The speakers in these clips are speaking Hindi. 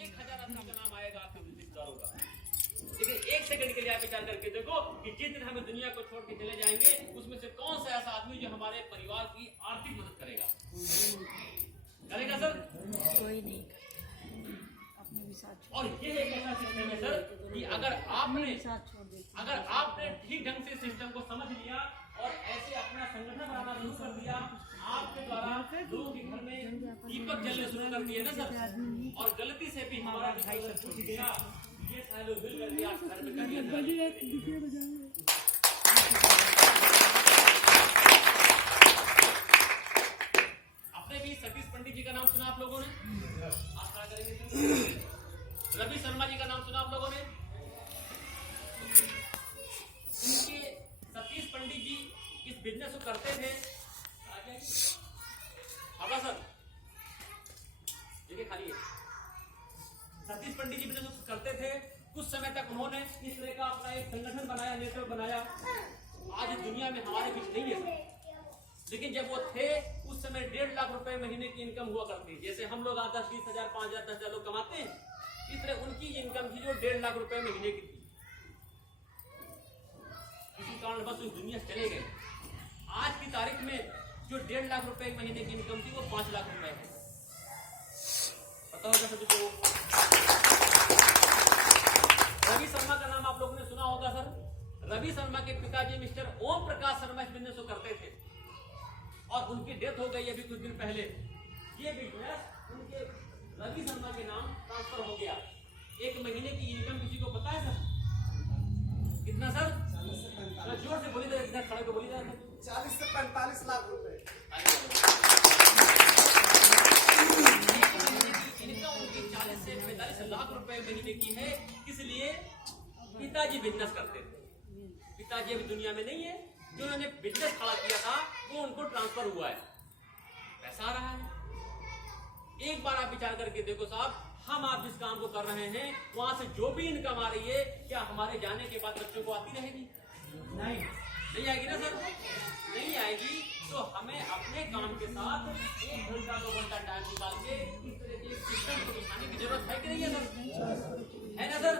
1000 आदमी का नाम आएगा आपके रिश्तेदारों का। लेकिन एक सेकंड के लिए आप विचार करके देखो कि जिस दिन हमें दुनिया को छोड़ के चले जाएंगे उसमें से कौन सा ऐसा आदमी जो हमारे परिवार की आर्थिक मदद करेगा? करेगा सर? कोई नहीं अपने भी साथ। और ये एक ऐसा सिस्टम है सर कि अगर आपने ठीक ढंग से सिस्टम को समझ लिया और ऐसे अपना संगठन बनाना शुरू कर दिया, आपके द्वारा लोगों के घर में दीपक जलने शुरू कर दिए ना सर, और गलती से भी हमारा घर छूट गया, ये सारे लोग मिल करके आप घर में कर लिया। अपने भी सतीश पंडित जी का नाम सुना आप लोगों ने? आप क्या करेंगे? रवि शर्मा जी का नाम सुना आप लोगों ने? इनके सतीश पंडित जी इस बिजनेस को करते थे। आगा सर, देखिए खाली है। सतीश पंडित जी बिजनेस करते थे। कुछ समय तक उन्होंने इस तरह का अपना एक संगठन बनाया, नेटवर्क बनाया। आज दुनिया में हमारे बीच नहीं है, लेकिन जब वो थे उस समय 1.5 लाख रुपए महीने की इनकम हुआ करती। जैसे हम लोग 10, 20 हजार, 5 हजार, 10 हजार लोग कमाते हैं, इस तरह उनकी इनकम थी जो 1.5 लाख रुपए महीने की थी। इसी कारण बस उस दुनिया से चले गए। आज की तारीख में जो 1.5 लाख रुपए महीने की इनकम थी वो 5 लाख रुपए है। पता होगा सभी को। रवि शर्मा का नाम आप लोगों ने सुना होगा सर। रवि शर्मा के पिताजी मिस्टर ओम प्रकाश शर्मा इस बिजनेस को करते थे और उनकी डेथ हो गई अभी कुछ दिन पहले। ये बिजनेस उनके रवि शर्मा के नाम ट्रांसफर हो गया। एक महीने की इनकम किसी को पता है सर? कितना सर? जोर से बोली था, इधर खड़े को बोली था। 40 से 45 लाख रुपए। इनकम उनकी 40 से 45 लाख रुपए महीने की है। इसलिए पिताजी बिजनेस करते थे। पिताजी अभी दुनिया में नहीं है। जो उन्होंने बिजनेस खड़ा किया था वो उनको ट्रांसफर हुआ है, पैसा आ रहा है। एक बार आप विचार करके देखो साहब, हम आप जिस काम को कर रहे हैं वहां से जो भी इनकम आ रही है, क्या हमारे जाने के बाद बच्चों को आती रहेगी? नहीं आएगी ना सर? नहीं आएगी। तो हमें अपने काम के साथ 1 घंटा 2 घंटा टाइम निकाल के इस तरह के सिस्टम को दिखाने की जरूरत है कि नहीं है सर? है ना सर?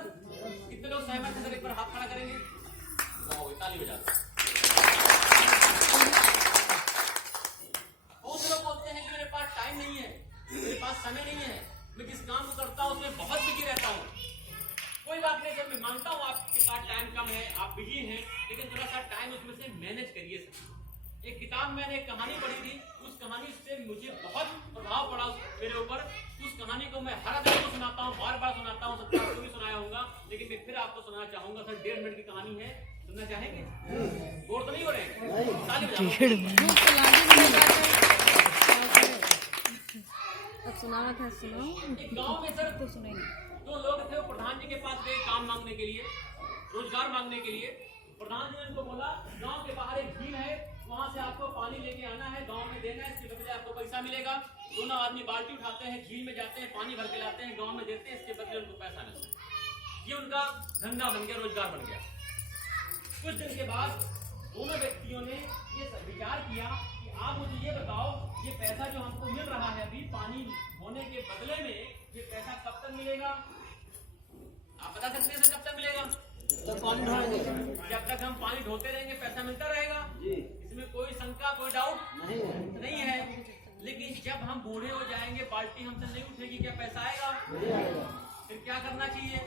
कितने लोग सहमत है सर? एक बार हाथ खड़ा करेंगे। ताली बजा। बहुत लोग बोलते हैं कि मेरे पास टाइम नहीं है, मेरे पास समय नहीं है, मैं जिस काम को करता हूँ उसमें बहुत बिजी रहता हूँ। कोई बात नहीं सर, मैं मानता हूँ आपके पास टाइम कम है, आप बिजी हैं, लेकिन थोड़ा सा टाइम उसमें से मैनेज करिए सर। एक किताब मैंने एक कहानी पढ़ी थी, उस कहानी से मुझे बहुत प्रभाव पड़ा मेरे ऊपर। उस कहानी को मैं हर आदमी को सुनाता हूँ, बार बार सुनाता हूँ, सबको आपको भी सुनाया होगा, लेकिन मैं फिर आपको सुनाना चाहूंगा सर। 1.5 मिनट की कहानी है, सुनना चाहेंगे? बोर तो नहीं हो रहे हैं? ताली बजाओ। सुनावा था, सुनाओ। एक गांव में सर तो सुनेंगे। 2 लोग थे, वो प्रधान जी के पास गए काम मांगने के लिए, रोजगार मांगने के लिए। प्रधान जी ने उनको बोला गांव के बाहर एक झील है, वहां से आपको पानी लेके आना है, गांव में देना है, इसके बदले आपको पैसा मिलेगा। दोनों आदमी बाल्टी उठाते हैं, झील में जाते हैं, पानी भर के लाते हैं, गांव में देते हैं, इसके बदले उनको पैसा मिलता है। ये उनका धंधा बन गया, रोजगार बन गया। कुछ दिन के बाद दोनों व्यक्तियों ने ये विचार किया कि आप मुझे ये बताओ, ये पैसा जो हमको मिल रहा है अभी पानी होने के बदले में, ये पैसा कब तक मिलेगा? आप बता सकते हैं कब तक मिलेगा? जब तक हम पानी ढोते रहेंगे पैसा मिलता रहेगा, इसमें कोई शंका, कोई डाउट नहीं है। लेकिन जब हम बूढ़े हो जाएंगे, बाल्टी हमसे नहीं उठेगी, क्या पैसा आएगा? फिर क्या करना चाहिए?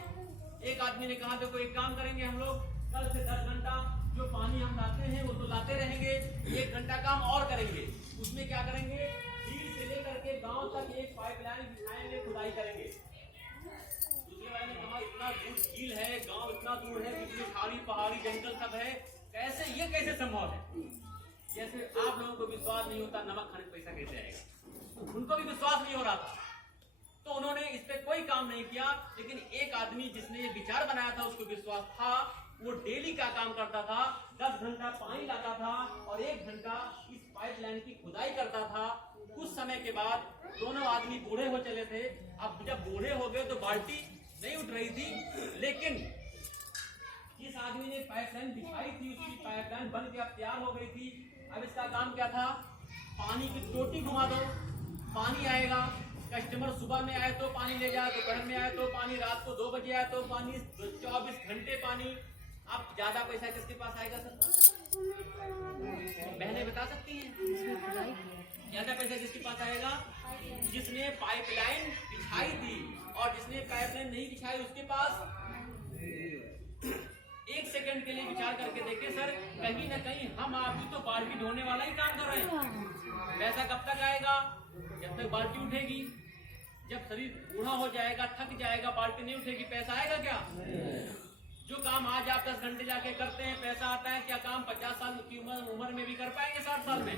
एक आदमी ने कहा देखो एक काम करेंगे हम लोग, कल से 10 घंटा जो पानी हम लाते हैं वो तो लाते रहेंगे, 1 घंटा काम और करेंगे। उसमें क्या करेंगे? झील से लेकर के गांव तक एक पाइपलाइन बिछाएंगे, खुदाई करेंगे। दूसरे वाले ने कहा इतना दूर झील है, गांव इतना दूर है, बीच में खाड़ी पहाड़ी जंगल सब है, कैसे ये कैसे संभव है? जैसे आप लोगों को विश्वास नहीं होता नमक खाने पैसा कैसे आएगा, उनको भी विश्वास नहीं हो रहा था। तो उन्होंने इस पे कोई काम नहीं किया। लेकिन एक आदमी जिसने ये विचार बनाया था उसको विश्वास था, वो डेली का काम करता था, 10 घंटा पानी लाता था और 1 घंटा इस पाइपलाइन की खुदाई करता था। कुछ समय के बाद दोनों आदमी बूढ़े हो चले थे। अब जब बूढ़े हो गए तो बाल्टी नहीं उठ रही थी, लेकिन जिस आदमी ने पाइपलाइन बिछाई थी उसकी पाइपलाइन बन के अब तैयार हो गई थी। अब इसका काम क्या था? पानी की टोटी घुमा दो, पानी आएगा, कस्टमर सुबह में आए तो पानी ले जाए, दोपहर में आए तो पानी, रात को 2 बजे आए तो पानी, 24 घंटे पानी। अब ज्यादा पैसा किसके पास आएगा सर? बहनें बता सकती हैं ज्यादा पैसा किसके पास आएगा? जिसने पाइपलाइन बिछाई थी, और जिसने पाइपलाइन नहीं बिछाई उसके पास। एक सेकंड के लिए विचार करके देखें सर, कहीं ना कहीं हम आप भी तो बाल्टी ढोने वाला ही काम कर रहे हैं। पैसा कब तक आएगा? जब तक बाल्टी उठेगी। जब शरीर बूढ़ा हो जाएगा, थक जाएगा, बाल्टी नहीं उठेगी, पैसा आएगा क्या? जो काम आज आप 10 घंटे जाके करते हैं पैसा आता है क्या? काम 50 साल की उम्र में भी कर पाएंगे? 60 साल में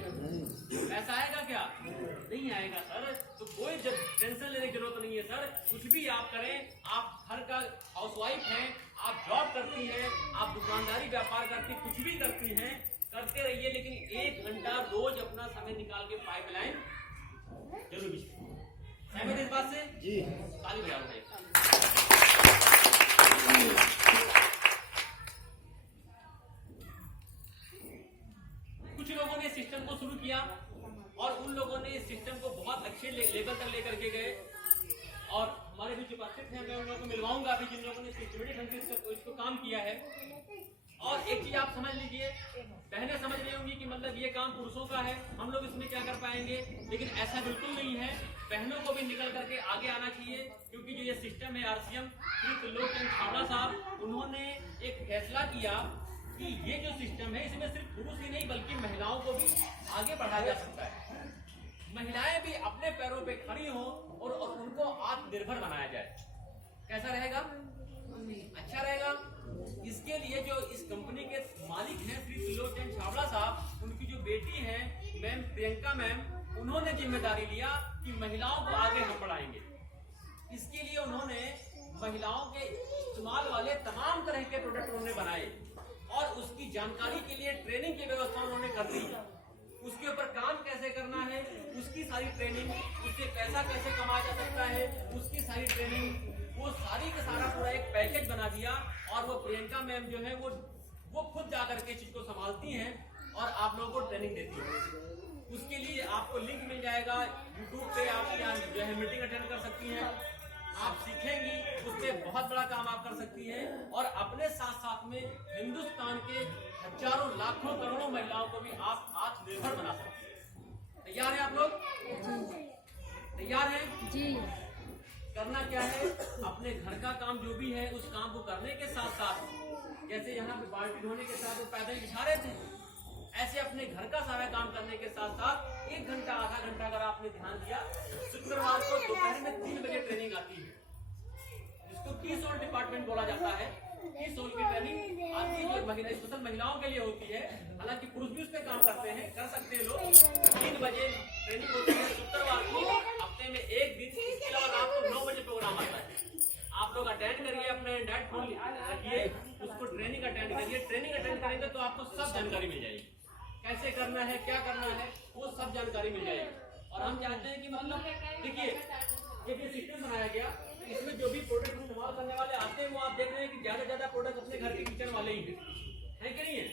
पैसा आएगा क्या? नहीं आएगा सर। तो कोई टेंशन लेने की जरूरत नहीं है सर। कुछ भी आप करें, आप घर का हाउसवाइफ हैं, आप जॉब करती हैं, आप दुकानदारी व्यापार करती, कुछ भी करती हैं, करते रहिए, लेकिन 1 घंटा रोज अपना समय निकाल के पाइपलाइन जरूर बिछाइए। सहमत इस बात से? जी। ताली बजाओ। कुछ लोगों ने सिस्टम को शुरू किया और उन लोगों ने इस सिस्टम को बहुत अच्छे लेवल तक लेकर के गए, और हमारे बीच उपस्थित हैं, मैं उन लोगों को मिलवाऊंगा अभी जिन लोगों ने सिस्टमेटिक ढंग से इसको काम किया है। और एक चीज आप समझ लीजिए, बहनें समझ रही होंगी कि मतलब ये काम पुरुषों का है, हम लोग इसमें क्या कर पाएंगे, लेकिन ऐसा बिल्कुल नहीं है। बहनों को भी निकल करके आगे आना चाहिए, क्योंकि जो ये सिस्टम है RCM श्री त्रिलोचन छाबड़ा साहब, उन्होंने एक फैसला किया कि ये जो सिस्टम है इसमें सिर्फ पुरुष ही नहीं बल्कि महिलाओं को भी आगे बढ़ाया जा सकता है। महिलाएं भी अपने पैरों पे खड़ी हों और उनको आत्मनिर्भर बनाया जाए। कैसा रहेगा? अच्छा रहेगा। इसके लिए जो इस कंपनी के मालिक हैं श्री त्रिलोचन छाबड़ा साहब, उनकी जो बेटी है मैम प्रियंका मैम, उन्होंने जिम्मेदारी लिया कि महिलाओं को आगे हम बढ़ाएंगे। इसके लिए उन्होंने महिलाओं के इस्तेमाल वाले तमाम तरह के प्रोडक्ट उन्होंने बनाए, और उसकी जानकारी के लिए ट्रेनिंग की व्यवस्था उन्होंने कर दी। उसके ऊपर काम कैसे करना है, उसकी सारी ट्रेनिंग, उससे पैसा कैसे कमाया जा सकता है, उसकी सारी ट्रेनिंग, वो सारी का सारा पूरा एक पैकेज बना दिया। और वो प्रियंका मैम जो है वो खुद जाकर के चीज को संभालती हैं और आप लोगों को ट्रेनिंग देती हैं। उसके लिए आपको लिंक मिल जाएगा YouTube पे, आप यहाँ जो है मीटिंग अटेंड कर सकती हैं, आप सीखेंगी, उससे बहुत बड़ा काम आप कर सकती हैं, और अपने साथ साथ में हिंदुस्तान के हजारों लाखों करोड़ों महिलाओं को भी आप आत्मनिर्भर बना सकती हैं। तैयार हैं आप लोग? तैयार हैं? जी। करना क्या है, अपने घर का काम जो भी है उस काम को करने के साथ साथ, जैसे यहाँ पे बाल्टी धोने के साथ वो पैदल बिछा रहे थे, ऐसे अपने घर का सारा काम करने के साथ साथ 1 घंटा आधा घंटा अगर आपने ध्यान दिया, शुक्रवार को दोपहर में 3 बजे ट्रेनिंग आती है, जिसको की सोल डिपार्टमेंट बोला जाता है। की सोल की ट्रेनिंग आती है, जो महिला स्पेशल महिलाओं के लिए होती है, हालांकि पुरुष भी उस पर काम करते हैं, कर सकते हैं लोग। 3 बजे ट्रेनिंग होती है शुक्रवार को, हफ्ते में 1 दिन। इसके अलावा रात को 9 बजे प्रोग्राम आता है। आप लोग अटेंड करिए, अपना एंड्रॉइड फोन रखिए, उसको ट्रेनिंग अटेंड करिए। ट्रेनिंग अटेंड करेंगे तो आपको सब जानकारी मिल जाएगी, कैसे करना है, क्या करना है, वो सब जानकारी मिल जाएगी। और हम जानते हैं कि मतलब देखिए, जब ये सिस्टम बनाया गया, इसमें जो भी प्रोडक्ट इस्तेमाल करने वाले आते हैं, वो आप देख रहे हैं कि ज्यादा प्रोडक्ट अपने घर के किचन वाले ही हैं, कि नहीं है?